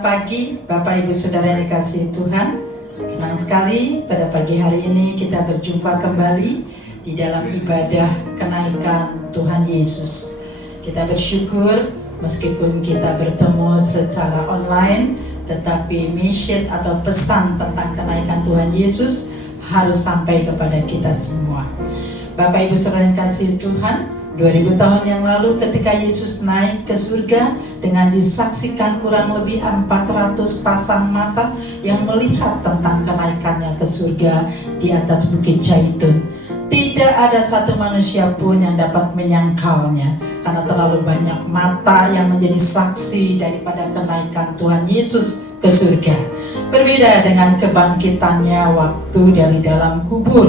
Selamat pagi Bapak Ibu Saudara yang dikasihi Tuhan. Senang sekali pada pagi hari ini kita berjumpa kembali di dalam ibadah kenaikan Tuhan Yesus. Kita bersyukur meskipun kita bertemu secara online, tetapi mission atau pesan tentang kenaikan Tuhan Yesus harus sampai kepada kita semua. Bapak Ibu Saudara yang dikasihi Tuhan, 2000 tahun yang lalu ketika Yesus naik ke surga dengan disaksikan kurang lebih 400 pasang mata yang melihat tentang kenaikannya ke surga di atas Bukit Zaitun. Tidak ada satu manusia pun yang dapat menyangkalnya karena terlalu banyak mata yang menjadi saksi daripada kenaikan Tuhan Yesus ke surga. Berbeda dengan kebangkitannya waktu dari dalam kubur.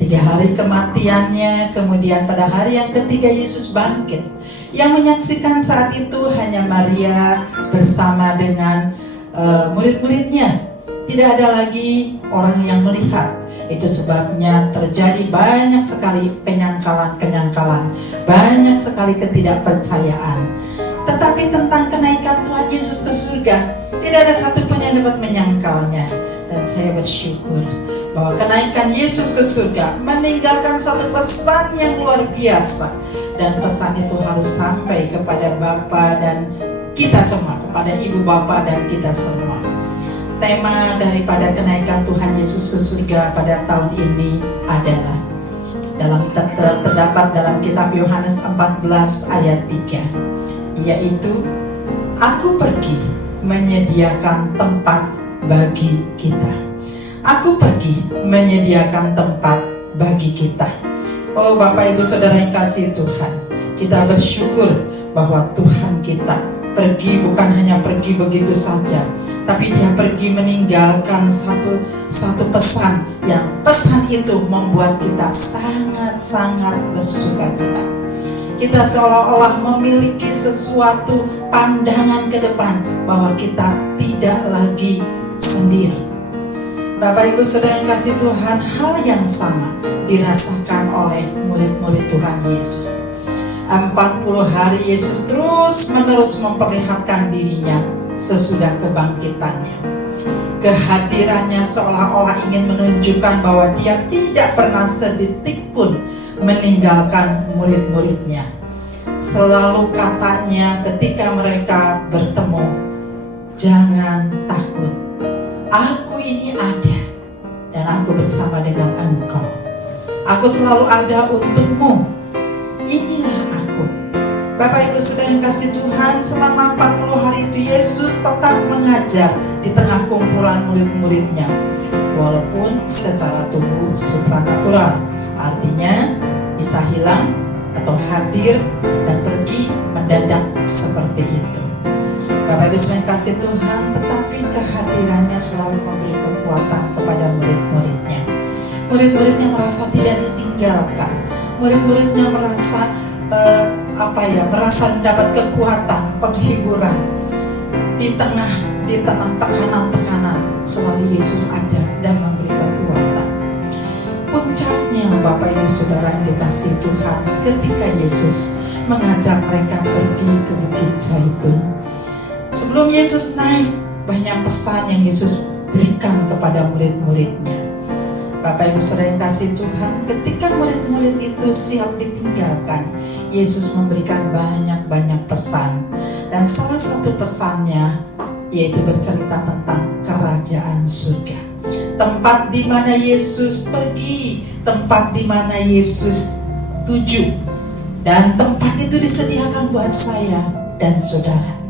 3 hari kematiannya, kemudian pada hari yang ketiga Yesus bangkit. Yang menyaksikan saat itu hanya Maria bersama dengan murid-muridnya. Tidak ada lagi orang yang melihat. Itu sebabnya terjadi banyak sekali penyangkalan-penyangkalan, banyak sekali ketidakpercayaan. Tetapi tentang kenaikan Tuhan Yesus ke surga, tidak ada satu pun yang dapat menyangkalnya. Dan saya bersyukur bahwa kenaikan Yesus ke surga meninggalkan satu pesan yang luar biasa. Dan pesan itu harus sampai kepada Bapa dan kita semua, kepada Ibu Bapa dan kita semua. Tema daripada kenaikan Tuhan Yesus ke surga pada tahun ini adalah terdapat dalam kitab Yohanes 14 ayat 3, yaitu Aku pergi menyediakan tempat bagi kita. Aku pergi menyediakan tempat bagi kita. Oh Bapak Ibu Saudara yang kasih Tuhan, kita bersyukur bahwa Tuhan kita pergi, bukan hanya pergi begitu saja, tapi Dia pergi meninggalkan satu pesan, yang pesan itu membuat kita sangat-sangat bersukacita. Kita seolah-olah memiliki sesuatu pandangan ke depan bahwa kita tidak lagi sendiri. Bapak Ibu Saudara yang kasih Tuhan, hal yang sama dirasakan oleh murid-murid Tuhan Yesus. 40 hari Yesus terus-menerus memperlihatkan dirinya sesudah kebangkitannya. Kehadirannya seolah-olah ingin menunjukkan bahwa Dia tidak pernah sedetik pun meninggalkan murid-muridnya. Selalu katanya ketika mereka bertemu, jangan takut, aku ini ada dan aku bersama dengan engkau. Aku selalu ada untukmu. Inilah aku. Bapak Ibu Saudara yang kasih Tuhan, selama 40 hari itu Yesus tetap mengajar di tengah kumpulan murid-muridnya, walaupun secara tubuh supranatural, artinya bisa hilang atau hadir dan pergi mendadak seperti itu. Bapak Ibu Saudara yang kasih Tuhan, tetapi kehadirannya selalu memberi kekuatan kepada murid-muridnya. Murid-muridnya merasa tidak ditinggalkan. Murid-muridnya merasa merasa mendapat kekuatan, penghiburan di tengah tekanan-tekanan. Selalu Yesus ada dan memberi kekuatan. Puncaknya Bapak Ibu Saudara yang dikasihi Tuhan, ketika Yesus mengajak mereka pergi ke Bukit Zaitun. Sebelum Yesus naik, banyak pesan yang Yesus berikan kepada murid-muridnya. Bapak Ibu Saudara yang kasih Tuhan, ketika murid-murid itu siap ditinggalkan, Yesus memberikan banyak pesan. Dan salah satu pesannya yaitu bercerita tentang kerajaan surga. Tempat di mana Yesus pergi, tempat di mana Yesus tuju. Dan tempat itu disediakan buat saya dan saudara.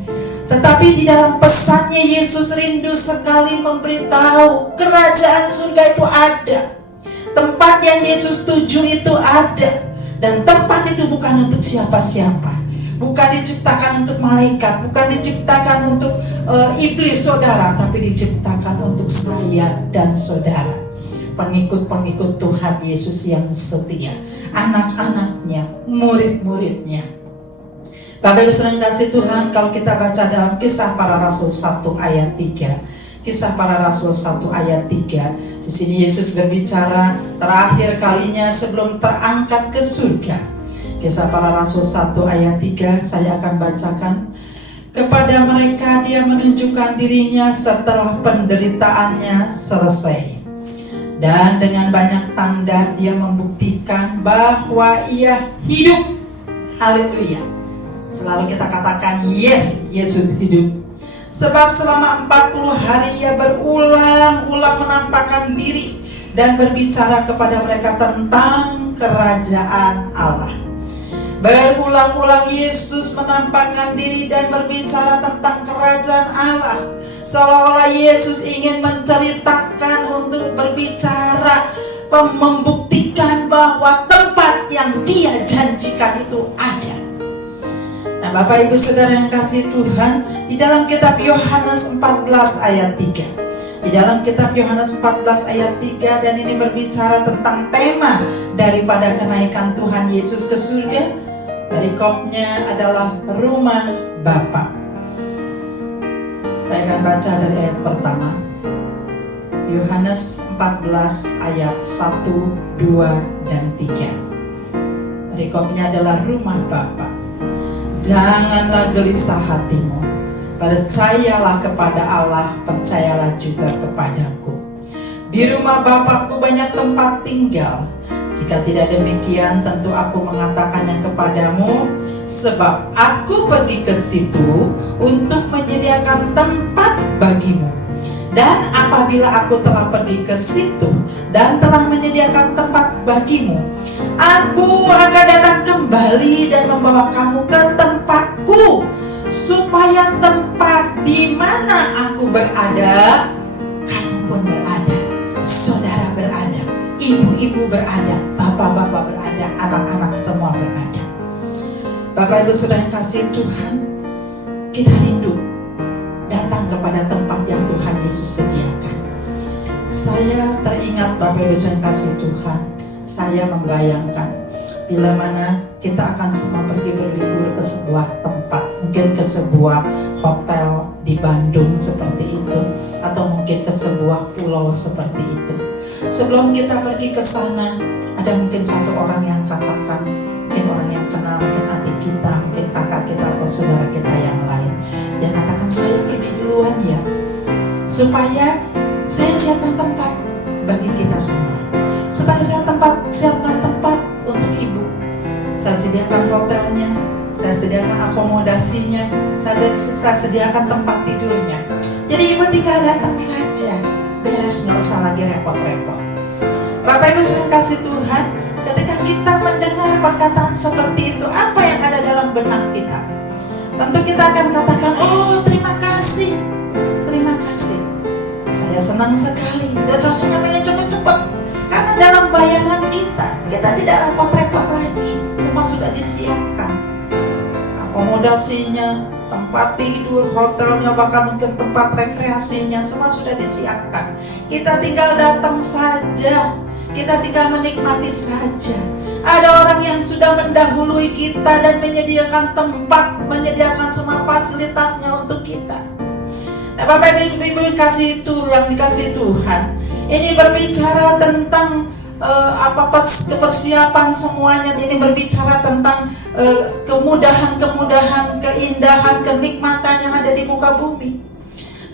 Tetapi di dalam pesannya Yesus rindu sekali memberitahu kerajaan surga itu ada. Tempat yang Yesus tuju itu ada. Dan tempat itu bukan untuk siapa-siapa. Bukan diciptakan untuk malaikat, bukan diciptakan untuk iblis saudara, tapi diciptakan untuk saya dan saudara. Pengikut-pengikut Tuhan Yesus yang setia. Anak-anaknya, murid-muridnya. Bapak Ibu Saudara yang kasih Tuhan, kalau kita baca dalam Kisah Para Rasul 1 ayat 3, Kisah Para Rasul 1 ayat 3, di sini Yesus berbicara terakhir kalinya sebelum terangkat ke surga. Kisah Para Rasul 1 ayat 3 saya akan bacakan. Kepada mereka dia menunjukkan dirinya setelah penderitaannya selesai. Dan dengan banyak tanda dia membuktikan bahwa ia hidup. Haleluya. Selalu kita katakan yes, Yesus hidup. Sebab selama 40 hari ia berulang-ulang menampakkan diri dan berbicara kepada mereka tentang kerajaan Allah. Berulang-ulang Yesus menampakkan diri dan berbicara tentang kerajaan Allah. Seolah-olah Yesus ingin menceritakan, untuk berbicara, membuktikan bahwa tempat yang dia janjikan itu ada. Nah, Bapak Ibu Saudara yang kasih Tuhan, di dalam kitab Yohanes 14 ayat 3. Di dalam kitab Yohanes 14 ayat 3, dan ini berbicara tentang tema daripada kenaikan Tuhan Yesus ke surga. Perikopnya adalah rumah Bapa. Saya akan baca dari ayat pertama. Yohanes 14 ayat 1, 2, dan 3. Perikopnya adalah rumah Bapa. Janganlah gelisah hatimu. Percayalah kepada Allah, percayalah juga kepadaku. Di rumah Bapakku banyak tempat tinggal. Jika tidak demikian, tentu aku mengatakannya kepadamu, sebab aku pergi ke situ untuk menyediakan tempat bagimu. Dan apabila aku telah pergi ke situ dan telah menyediakan tempat bagimu, aku akan datang kembali dan membawa kamu ke tempatku, supaya tempat di mana aku berada, kamu pun berada, saudara berada, ibu-ibu berada, bapak-bapak berada, anak-anak semua berada. Bapak Ibu Saudara yang kasih Tuhan, kita rindu datang kepada tempat yang Tuhan Yesus sediakan. Saya teringat Bapak Ibu Saudara yang kasih Tuhan, saya membayangkan bila mana kita akan semua pergi berlibur ke sebuah tempat, mungkin ke sebuah hotel di Bandung seperti itu, atau mungkin ke sebuah pulau seperti itu. Sebelum kita pergi ke sana, ada mungkin satu orang yang katakan, mungkin orang yang kenal, mungkin adik kita, mungkin kakak kita, atau saudara kita yang lain. Dia katakan, saya pergi duluan ya, supaya saya siapkan tempat bagi kita semua. Supaya saya siapkan tempat untuk ibu. Saya sediakan hotelnya, saya sediakan akomodasinya, saya sediakan tempat tidurnya. Jadi ibu tinggal datang saja, beres, nggak usah lagi repot-repot. Bapak Ibu yang kasih Tuhan, ketika kita mendengar perkataan seperti itu, apa yang ada dalam benak kita? Tentu kita akan katakan, oh terima kasih, terima kasih. Saya senang sekali, dan rasanya pengen cepat-cepat. Karena dalam bayangan kita tidak repot-repot lagi, semua sudah disiapkan. Akomodasinya, tempat tidur, hotelnya, bahkan mungkin tempat rekreasinya, semua sudah disiapkan. Kita tinggal datang saja, kita tinggal menikmati saja. Ada orang yang sudah mendahului kita dan menyediakan tempat, menyediakan semua fasilitasnya untuk kita. Nah, Bapak Ibu yang dikasih Tuhan, ini berbicara tentang kepersiapan semuanya. Ini berbicara tentang kemudahan, keindahan, kenikmatan yang ada di muka bumi.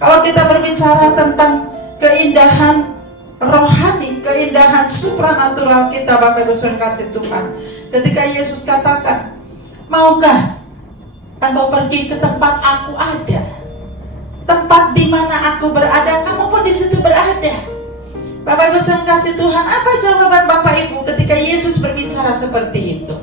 Kalau kita berbicara tentang keindahan rohani, keindahan supranatural kita, Bapak Ibu yang kasih Tuhan, ketika Yesus katakan, maukah engkau pergi ke tempat aku ada? Tempat di mana aku berada, kamu pun di situ berada. Bapak Ibu yang kasih Tuhan, apa jawaban Bapak Ibu ketika Yesus berbicara seperti itu?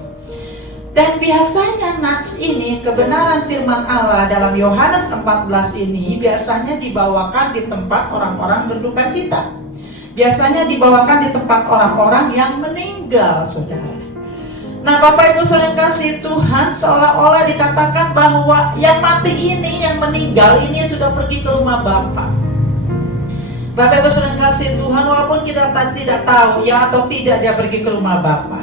Dan biasanya nats ini, kebenaran firman Allah dalam Yohanes 14 ini biasanya dibawakan di tempat orang-orang berduka cita. Biasanya dibawakan di tempat orang-orang yang meninggal, saudara. Nah, Bapak Ibu yang kasih Tuhan, seolah-olah dikatakan bahwa yang mati ini, yang meninggal ini sudah pergi ke rumah Bapa. Bapak Ibu yang kasih Tuhan, walaupun kita tidak tahu ya atau tidak dia pergi ke rumah Bapa,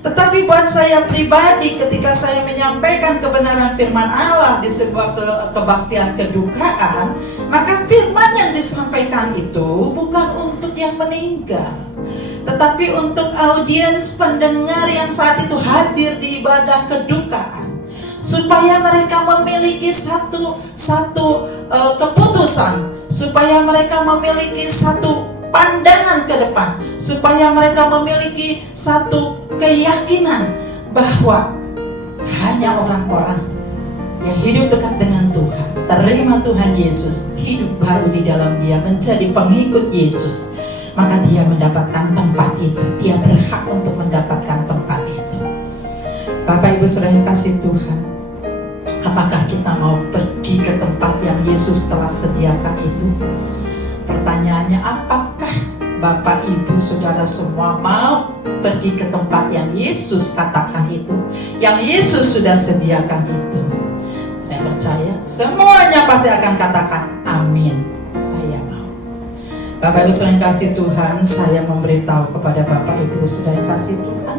tetapi buat saya pribadi, ketika saya menyampaikan kebenaran firman Allah di sebuah kebaktian kedukaan, maka firman yang disampaikan itu bukan untuk yang meninggal, tetapi untuk audiens pendengar yang saat itu hadir di ibadah kedukaan, supaya mereka memiliki satu keputusan, supaya mereka memiliki satu pandangan ke depan, supaya mereka memiliki satu keyakinan bahwa hanya orang-orang yang hidup dekat dengan Tuhan, terima Tuhan Yesus, hidup baru di dalam Dia, menjadi pengikut Yesus, maka dia mendapatkan tempat itu. Dia berhak untuk mendapatkan tempat itu. Bapak Ibu saudara yang kasih Tuhan, apakah kita mau pergi ke tempat yang Yesus telah sediakan itu? Pertanyaannya, apakah Bapak Ibu saudara semua mau pergi ke tempat yang Yesus katakan itu, yang Yesus sudah sediakan itu? Saya percaya semuanya pasti akan katakan amin, saya mau. Bapak Ibu saudara yang kasih Tuhan, saya memberitahu kepada Bapak Ibu saudara yang kasih Tuhan,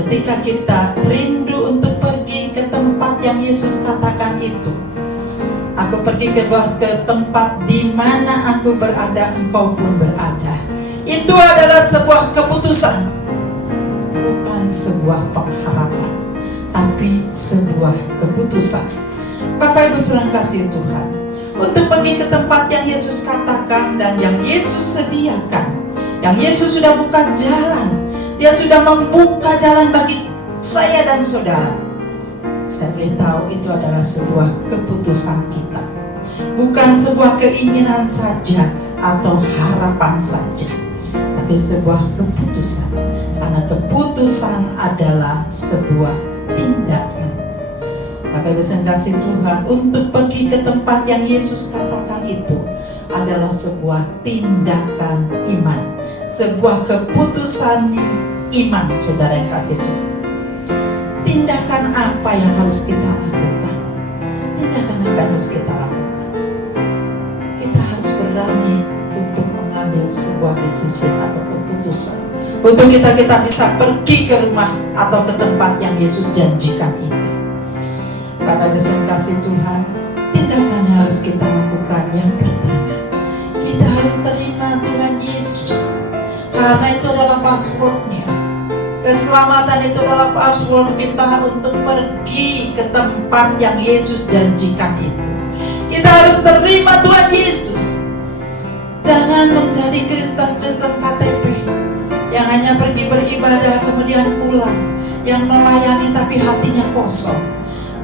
ketika kita rindu untuk pergi ke tempat yang Yesus katakan itu, aku pergi ke tempat di mana aku berada, engkau pun berada. Itu adalah sebuah keputusan, bukan sebuah pengharapan, tapi sebuah keputusan. Bapak Ibu saudara yang kasih Tuhan, untuk pergi ke tempat yang Yesus katakan dan yang Yesus sediakan, yang Yesus sudah buka jalan, Dia sudah membuka jalan bagi saya dan saudara. Saya beritahu itu adalah sebuah keputusan kita, bukan sebuah keinginan saja atau harapan saja, tapi sebuah keputusan. Karena keputusan adalah sebuah tindakan. Bapak Ibu yang kasih Tuhan, untuk pergi ke tempat yang Yesus katakan itu adalah sebuah tindakan iman, sebuah keputusan iman, saudara yang kasih Tuhan. Tindakan apa yang harus kita lakukan? Tindakan apa yang harus kita lakukan? Kita harus berani untuk mengambil sebuah decision atau keputusan, untuk kita bisa pergi ke rumah atau ke tempat yang Yesus janjikan itu. Bapak Ibu yang kasih Tuhan, tindakan yang harus kita lakukan yang pertama, kita harus terima Tuhan Yesus, karena itu adalah passwordnya. Keselamatan itu adalah password kita untuk pergi ke tempat yang Yesus janjikan itu. Kita harus terima Tuhan Yesus. Jangan menjadi Kristen KTP yang hanya pergi beribadah kemudian pulang, yang melayani tapi hatinya kosong.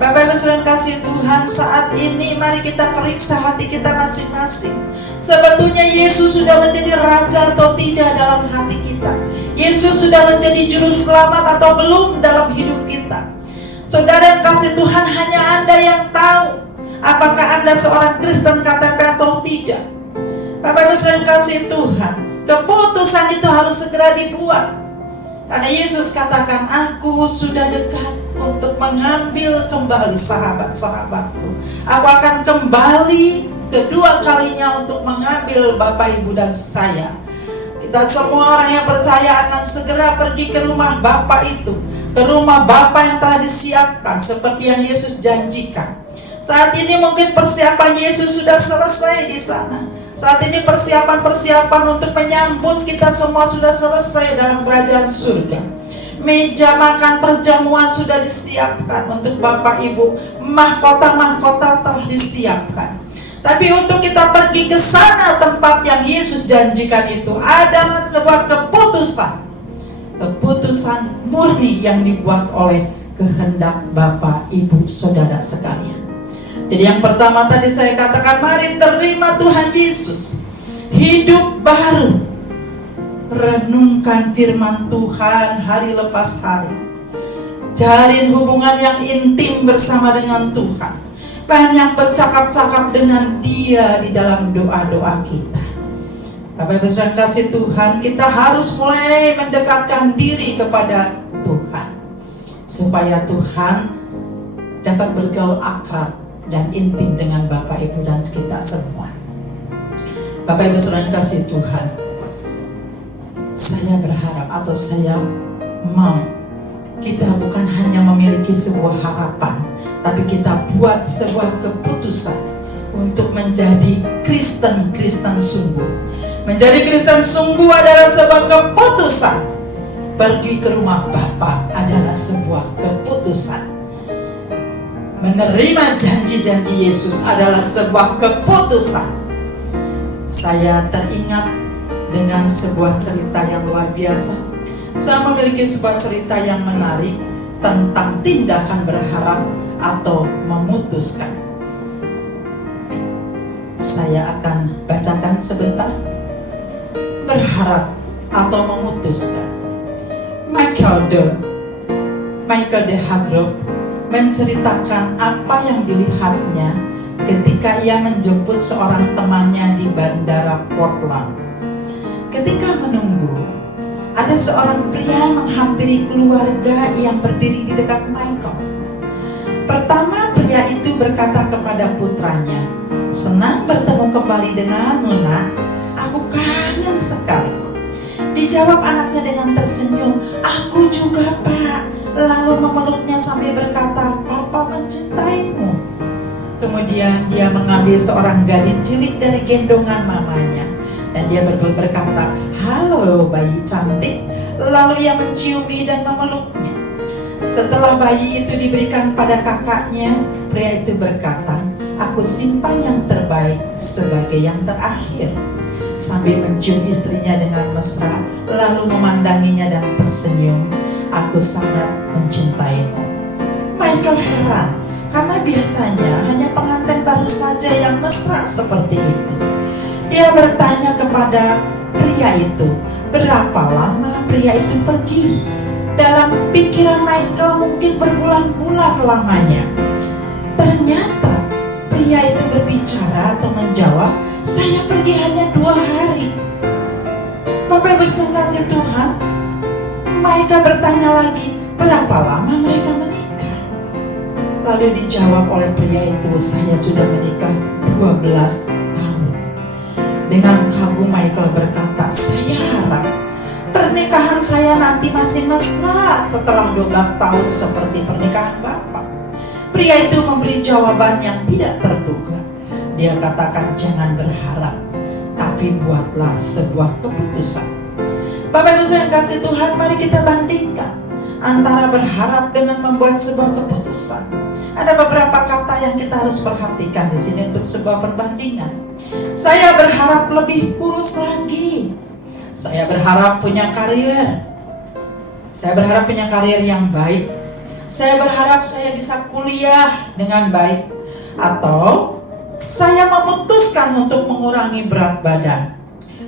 Bapak Ibu saudara kasih Tuhan, saat ini mari kita periksa hati kita masing-masing. Sebetulnya Yesus sudah menjadi Raja atau tidak dalam hati kita? Yesus sudah menjadi Juru Selamat atau belum dalam hidup kita? Saudara yang kasih Tuhan, hanya Anda yang tahu apakah Anda seorang Kristen KTP atau tidak. Bapak Ibu saudara kasih Tuhan, keputusan itu harus segera dibuat. Karena Yesus katakan, aku sudah dekat untuk mengambil kembali sahabat-sahabatku. Aku akan kembali kedua kalinya untuk mengambil Bapak Ibu dan saya. Kita semua orang yang percaya akan segera pergi ke rumah Bapa itu, ke rumah Bapa yang telah disiapkan seperti yang Yesus janjikan. Saat ini mungkin persiapan Yesus sudah selesai di sana. Saat ini persiapan untuk menyambut kita semua sudah selesai dalam kerajaan surga. Meja makan perjamuan sudah disiapkan untuk Bapak Ibu. Mahkota-mahkota telah disiapkan. Tapi untuk kita pergi ke sana tempat yang Yesus janjikan itu adalah sebuah keputusan. Keputusan murni yang dibuat oleh kehendak Bapak Ibu Saudara sekalian. Jadi yang pertama tadi saya katakan, mari terima Tuhan Yesus. Hidup baru. Renungkan firman Tuhan hari lepas hari. Jalin hubungan yang intim bersama dengan Tuhan. Banyak bercakap-cakap dengan Dia di dalam doa-doa kita. Bapak Ibu saudara kasih Tuhan, kita harus mulai mendekatkan diri kepada Tuhan, supaya Tuhan dapat bergaul akrab dan intim dengan Bapak Ibu dan kita semua. Bapak Ibu saudara kasih Tuhan, saya berharap atau saya mau kita bukan hanya memiliki sebuah harapan, tapi kita buat sebuah keputusan untuk menjadi Kristen sungguh. Menjadi Kristen sungguh adalah sebuah keputusan. Pergi ke rumah Bapa adalah sebuah keputusan. Menerima janji-janji Yesus adalah sebuah keputusan. Saya teringat dengan sebuah cerita yang luar biasa. Saya memiliki sebuah cerita yang menarik tentang tindakan berharap atau memutuskan. Saya akan bacakan sebentar. Berharap atau memutuskan. Michael de Hagrove menceritakan apa yang dilihatnya ketika ia menjemput seorang temannya di bandara Portland. Ketika menunggu, ada seorang pria menghampiri keluarga yang berdiri di dekat Michael. Pertama, pria itu berkata kepada putranya, "Senang bertemu kembali denganmu, nak. Aku kangen sekali." Dijawab anaknya dengan tersenyum, "Aku juga, Pak." Lalu memeluknya sambil berkata, "Papa mencintaimu." Kemudian dia mengambil seorang gadis cilik dari gendongan mamanya dan dia berkata, "Halo bayi cantik." Lalu ia menciumi dan memeluknya. Setelah bayi itu diberikan pada kakaknya, pria itu berkata, "Aku simpan yang terbaik sebagai yang terakhir." Sambil mencium istrinya dengan mesra, lalu memandanginya dan tersenyum, "Aku sangat mencintaimu." Michael heran, karena biasanya hanya pengantin baru saja yang mesra seperti itu. Dia bertanya kepada pria itu, berapa lama pria itu pergi. Dalam pikiran Michael mungkin berbulan-bulan lamanya. Ternyata pria itu berbicara atau menjawab, "Saya pergi hanya 2 hari." Bapak Ibu kasih Tuhan, Michael bertanya lagi, berapa lama mereka menikah? Lalu dijawab oleh pria itu, "Saya sudah menikah 12 tahun. Dengan kagum Michael berkata, "Saya harap pernikahan saya nanti masih mesra setelah 12 tahun seperti pernikahan Bapak." Pria itu memberi jawaban yang tidak terduga. Dia katakan, "Jangan berharap, tapi buatlah sebuah keputusan." Bapak Ibu yang kasih Tuhan, mari kita bandingkan antara berharap dengan membuat sebuah keputusan. Ada beberapa kata yang kita harus perhatikan di sini untuk sebuah perbandingan. Saya berharap lebih kurus lagi. Saya berharap punya karier. Saya berharap punya karier yang baik. Saya berharap saya bisa kuliah dengan baik. Atau saya memutuskan untuk mengurangi berat badan.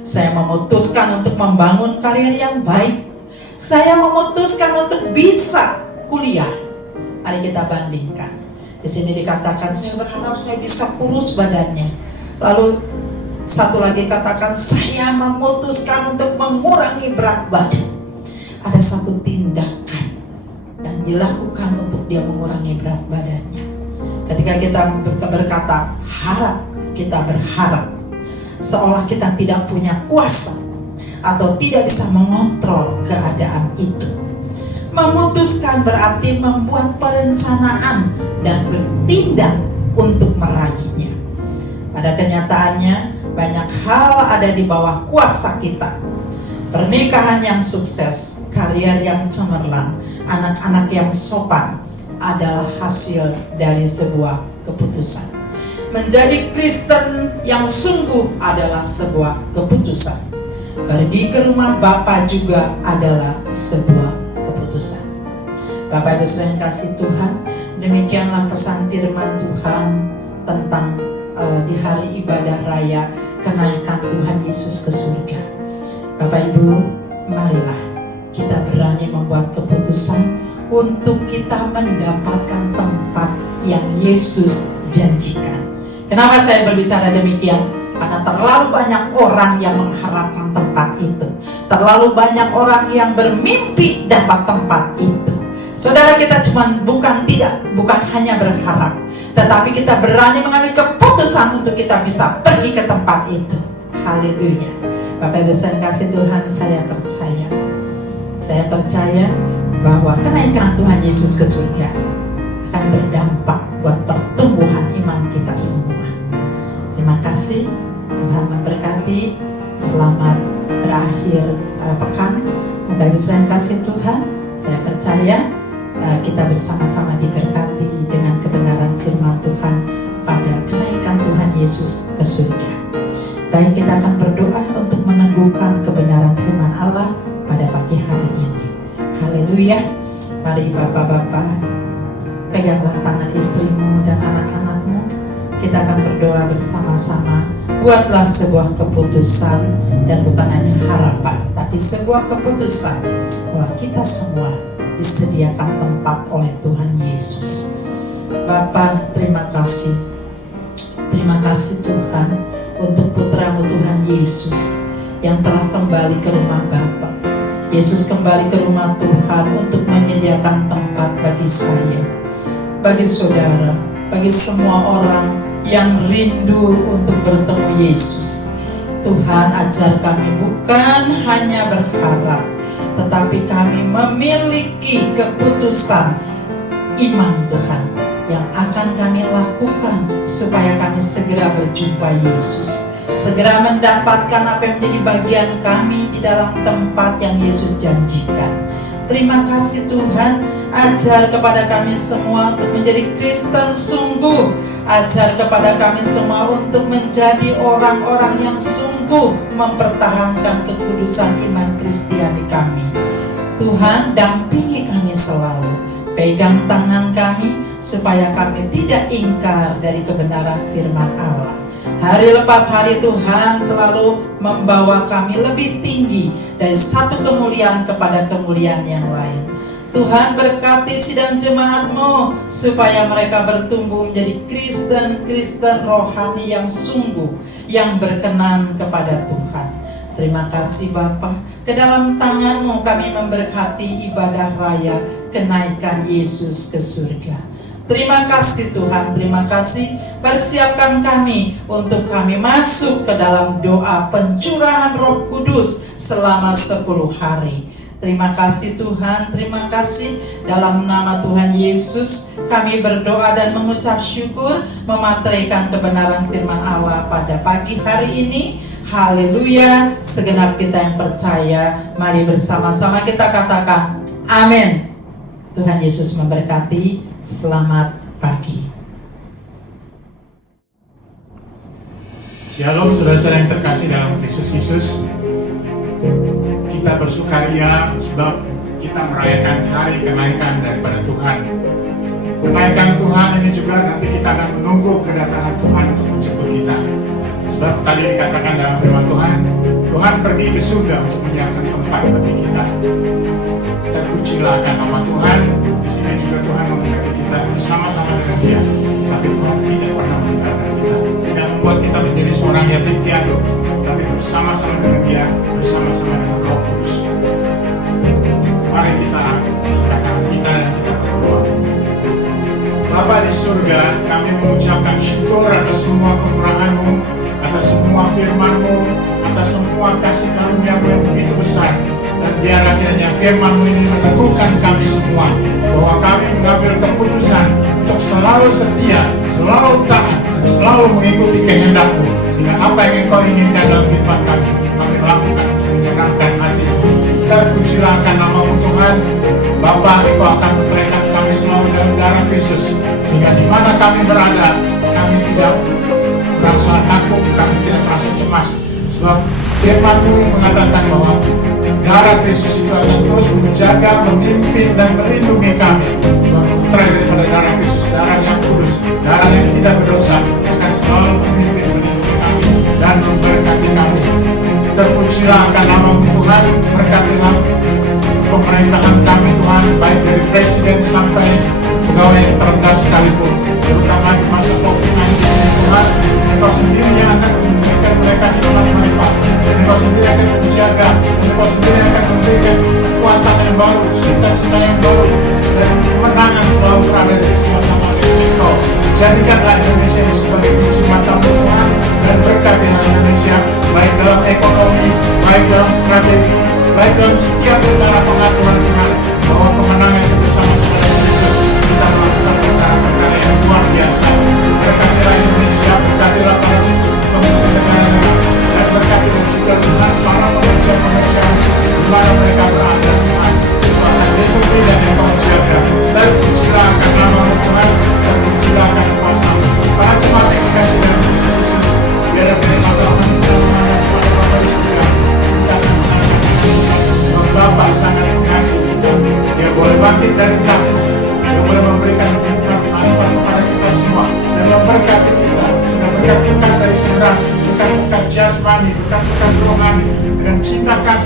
Saya memutuskan untuk membangun karier yang baik. Saya memutuskan untuk bisa kuliah. Mari kita bandingkan. Di sini dikatakan, saya berharap saya bisa kurus badannya. Lalu satu lagi katakan, saya memutuskan untuk mengurangi berat badan. Ada satu tindakan dan dilakukan untuk dia mengurangi berat badannya. Ketika kita berkata harap, kita berharap, seolah kita tidak punya kuasa atau tidak bisa mengontrol keadaan itu. Memutuskan berarti membuat perencanaan dan bertindak untuk meraihnya. Pada kenyataannya, banyak hal ada di bawah kuasa kita. Pernikahan yang sukses, karier yang cemerlang, anak-anak yang sopan adalah hasil dari sebuah keputusan. Menjadi Kristen yang sungguh adalah sebuah keputusan. Pergi ke rumah Bapa juga adalah sebuah keputusan. Bapak Ibu sekalian kasih Tuhan, demikianlah pesan firman Tuhan tentang di hari ibadah raya kenaikan Tuhan Yesus ke surga. Bapak Ibu, marilah kita berani membuat keputusan untuk kita mendapatkan tempat yang Yesus janjikan. Kenapa saya berbicara demikian? Karena terlalu banyak orang yang mengharapkan tempat itu. Terlalu banyak orang yang bermimpi dapat tempat itu. Saudara, kita bukan hanya berharap, tetapi kita berani mengambil keputusan untuk kita bisa pergi ke tempat itu. Haleluya. Bapak Ibu yang kasih Tuhan, saya percaya bahwa kenaikan Tuhan Yesus ke surga akan berdampak buat pertumbuhan iman kita semua. Terima kasih, Tuhan memberkati. Selamat berakhir pekan. Bapak Ibu yang kasih Tuhan, saya percaya kita bersama-sama diberkati dengan kebenaran Tuhan pada kenaikan Tuhan Yesus ke surga. Baik, kita akan berdoa untuk meneguhkan kebenaran firman Allah pada pagi hari ini. Haleluya. Mari Bapak-bapak, peganglah tangan istrimu dan anak-anakmu. Kita akan berdoa bersama-sama. Buatlah sebuah keputusan, dan bukan hanya harapan, tapi sebuah keputusan bahwa kita semua disediakan tempat oleh Tuhan Yesus. Bapa, terima kasih. Terima kasih Tuhan untuk putramu Tuhan Yesus yang telah kembali ke rumah Bapa. Yesus kembali ke rumah Tuhan untuk menyediakan tempat bagi saya, bagi saudara, bagi semua orang yang rindu untuk bertemu Yesus. Tuhan, ajar kami bukan hanya berharap, tetapi kami memiliki keputusan iman Tuhan yang akan kami lakukan supaya kami segera berjumpa Yesus, segera mendapatkan apa yang menjadi bagian kami di dalam tempat yang Yesus janjikan. Terima kasih Tuhan, ajar kepada kami semua untuk menjadi Kristen sungguh. Ajar kepada kami semua untuk menjadi orang-orang yang sungguh mempertahankan kekudusan iman Kristiani kami. Tuhan, dampingi kami selalu, pegang tangan kami supaya kami tidak ingkar dari kebenaran firman Allah. Hari lepas hari Tuhan selalu membawa kami lebih tinggi dari satu kemuliaan kepada kemuliaan yang lain. Tuhan, berkati sidang jemaat-Mu supaya mereka bertumbuh menjadi Kristen rohani yang sungguh, yang berkenan kepada Tuhan. Terima kasih Bapa. Ke dalam tangan-Mu kami memberkati ibadah raya kenaikan Yesus ke surga. Terima kasih Tuhan, terima kasih. Persiapkan kami untuk kami masuk ke dalam doa pencurahan Roh Kudus selama 10 hari. Terima kasih Tuhan, terima kasih. Dalam nama Tuhan Yesus kami berdoa dan mengucap syukur, memateraikan kebenaran firman Allah pada pagi hari ini. Haleluya. Segenap kita yang percaya, mari bersama-sama kita katakan amin. Tuhan Yesus memberkati. Selamat pagi. Shalom saudara-saudara yang terkasih dalam Kristus Yesus. Kita bersukaria sebab kita merayakan hari kenaikan daripada Tuhan. Kenaikan Tuhan ini juga nanti kita akan menunggu kedatangan Tuhan untuk menjemput kita. Sebab tadi dikatakan dalam firman Tuhan, Tuhan pergi ke surga untuk menyiapkan tempat bagi kita. Terpujilah akan nama Tuhan. Di sini juga Tuhan menghendaki kita bersama-sama dengan Dia. Tapi Tuhan tidak pernah meninggalkan kita, tidak membuat kita menjadi seorang yatim piatu, tapi bersama-sama dengan Dia, bersama-sama dengan Roh Kudus. Mari kita angkat tangan kita dan kita berdoa. Bapa di surga, kami mengucapkan syukur atas semua kemurahan-Mu, atas semua firman-Mu, atas semua kasih karunia-Mu yang begitu besar. Dan biarlah kiranya firman-Mu ini meneguhkan kami semua, bahwa kami mengambil keputusan untuk selalu setia, selalu taat, dan selalu mengikuti kehendak-Mu, sehingga apa yang Engkau inginkan dalam kehidupan kami lakukan untuk menyenangkan hati-Mu. Terpujilah akan nama-Mu Tuhan. Bapa, Engkau akan meteraikan kami selalu dalam darah Kristus, sehingga di mana kami berada, kami tidak merasa takut, kami tidak merasa cemas, sebab firman-Mu mengatakan bahwa darah Kristus itu akan terus menjaga, memimpin, dan melindungi kami. Sebab putra daripada darah Kristus, darah yang kudus, darah yang tidak berdosa, akan selalu memimpin, melindungi kami, dan memberkati kami. Terpujilah akan nama-Mu Tuhan. Berkatilah pemerintahan kami Tuhan, baik dari presiden sampai pegawai yang terendah sekalipun, terutama di masa COVID-19 Tuhan. Engkau sendiri yang akan memberikan mereka hikmat manfaat, dan Engkau sendiri akan menjaga, dan Engkau sendiri akan memberikan kekuatan yang baru, cita-cita yang baru, dan kemenangan selalu berada di bersama-sama dengan Engkau. Jadikanlah Indonesia ini sebagai biji mata-Mu Tuhan, dan berkatilah Indonesia baik dalam ekonomi, baik dalam strategi, baik dalam setiap perkara pengaturan Tuhan, bahwa kemenangan itu bersama-sama dengan Yesus kita melakukan perkara-perkara yang luar biasa. Berkatilah Indonesia, berkatilah para pemimpin negara-negara, dan berkatilah juga Tuhan para pengejar-pengejar di mana mereka berada Tuhan. Engkau akan lindungi dan Engkau jaga. Dan pujilah akan nama-Mu Tuhan, dan pujilah akan kuasa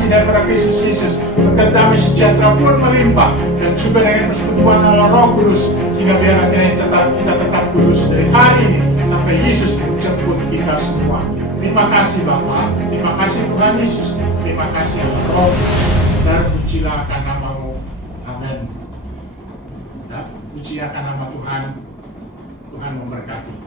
kasih daripada Kristus Yesus, berkat damai sejahtera pun melimpah, dan juga dengan persekutuan Allah Roh Kudus, sehingga biarlah kita tetap kudus dari hari ini sampai Yesus menjemput kita semua. Terima kasih Bapa, terima kasih Tuhan Yesus, terima kasih Allah Roh Kudus, dan pujilah akan nama-Mu. Amin. Puji akan nama Tuhan. Tuhan memberkati.